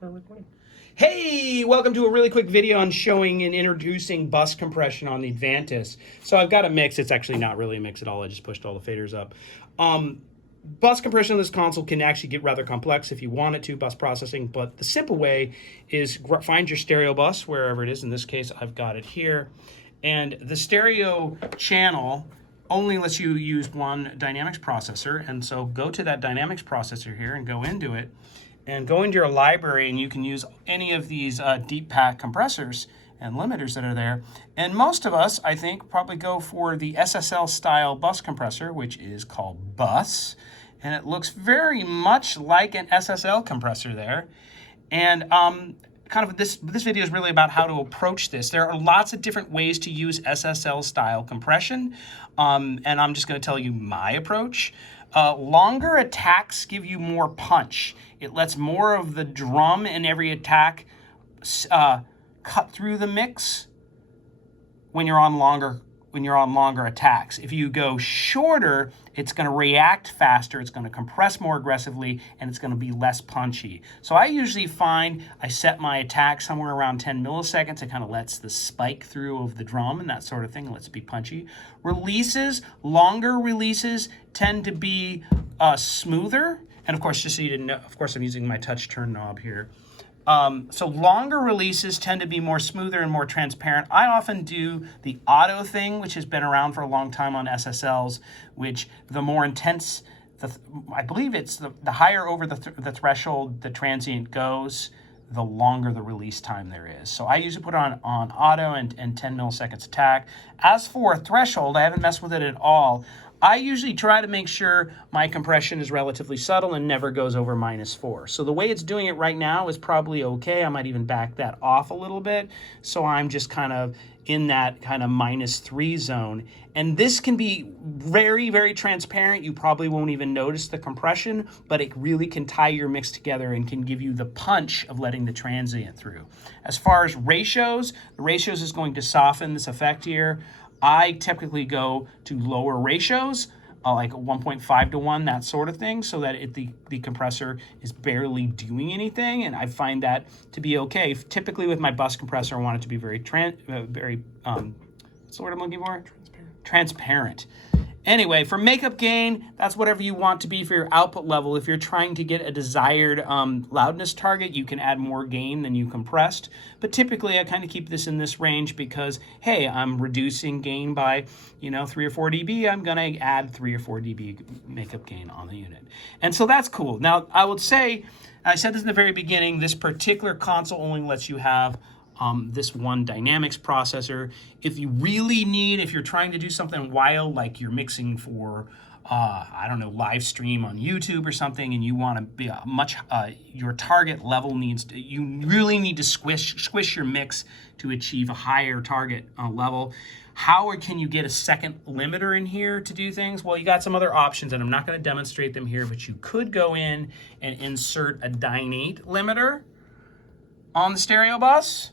We're recording. Hey, welcome to a really quick video on showing and introducing bus compression on the Avantis. So I've got a mix. It's actually not really a mix at all. I just pushed all the faders up. Bus compression on this console can actually get rather complex if you want it to, bus processing, but the simple way is find your stereo bus wherever it is. In this case, I've got it here. And the stereo channel only lets you use one dynamics processor. And so go to that dynamics processor here and go into it. And go into your library and you can use any of these deep pack compressors and limiters that are there. And most of us, I think, probably go for the SSL style bus compressor, which is called bus. And it looks very much like an SSL compressor there. And this video is really about how to approach this. There are lots of different ways to use SSL style compression. And I'm just going to tell you my approach. Longer attacks give you more punch. It lets more of the drum in every attack cut through the mix when you're on longer attacks. If you go shorter, it's going to react faster, it's going to compress more aggressively, and it's going to be less punchy. So I usually find I set my attack somewhere around 10 milliseconds. It kind of lets the spike through of the drum and that sort of thing. Lets it be punchy. Longer releases tend to be smoother. And of course, just so you didn't know, of course I'm using my touch turn knob here. So longer releases tend to be more smoother and more transparent. I often do the auto thing, which has been around for a long time on SSLs, which the more intense, I believe it's the higher over the threshold the transient goes, the longer the release time there is. So I usually put it on auto and 10 milliseconds attack. As for threshold, I haven't messed with it at all. I usually try to make sure my compression is relatively subtle and never goes over -4. So the way it's doing it right now is probably okay. I might even back that off a little bit. So I'm just kind of in that kind of -3 zone. And this can be very, very transparent. You probably won't even notice the compression, but it really can tie your mix together and can give you the punch of letting the transient through. As far as ratios, the ratios is going to soften this effect here. I typically go to lower ratios, like 1.5 to 1, that sort of thing, so that the compressor is barely doing anything, and I find that to be okay. Typically with my bus compressor, I want it to be very, what's the word I'm looking for? Transparent. Anyway, for makeup gain, that's whatever you want to be for your output level. If you're trying to get a desired loudness target, you can add more gain than you compressed. But typically, I kind of keep this in this range because, hey, I'm reducing gain by, 3 or 4 dB. I'm going to add 3 or 4 dB makeup gain on the unit. And so that's cool. Now, I would say, I said this in the very beginning, this particular console only lets you have this one dynamics processor. If you're trying to do something wild, like you're mixing for, live stream on YouTube or something, and you want to be your target level you really need to squish your mix to achieve a higher target level. How can you get a second limiter in here to do things? Well, you got some other options, and I'm not going to demonstrate them here, but you could go in and insert a Dyn8 limiter on the stereo bus.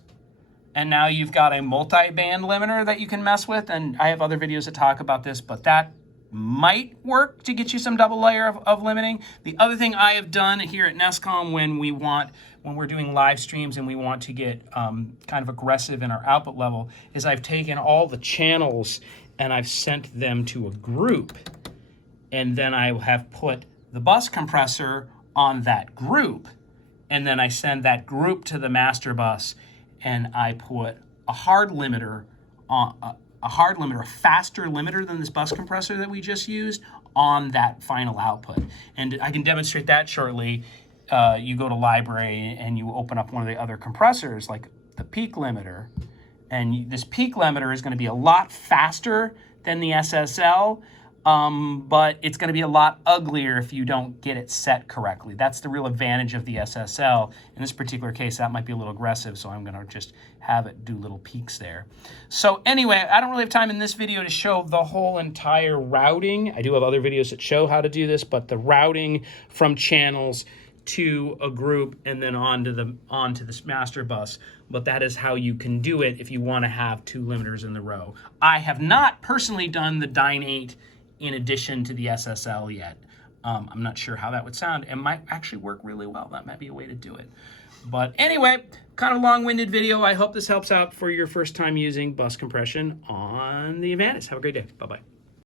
And now you've got a multi-band limiter that you can mess with. And I have other videos that talk about this, but that might work to get you some double layer of limiting. The other thing I have done here at NESCom when we're doing live streams and we want to get kind of aggressive in our output level is I've taken all the channels and I've sent them to a group. And then I have put the bus compressor on that group. And then I send that group to the master bus. And I put a hard limiter on a faster limiter than this bus compressor that we just used on that final output. And I can demonstrate that shortly. You go to library and you open up one of the other compressors, like the peak limiter. And this peak limiter is going to be a lot faster than the SSL, but it's going to be a lot uglier if you don't get it set correctly. That's the real advantage of the SSL. In this particular case, that might be a little aggressive, so I'm going to just have it do little peaks there. So anyway, I don't really have time in this video to show the whole entire routing. I do have other videos that show how to do this, but the routing from channels to a group and then onto this master bus. But that is how you can do it if you want to have 2 limiters in the row. I have not personally done the Dyn8 in addition to the SSL yet. I'm not sure how that would sound. It might actually work really well. That might be a way to do it. But anyway, kind of long-winded video. I hope this helps out for your first time using bus compression on the Avantis. Have a great day. Bye-bye.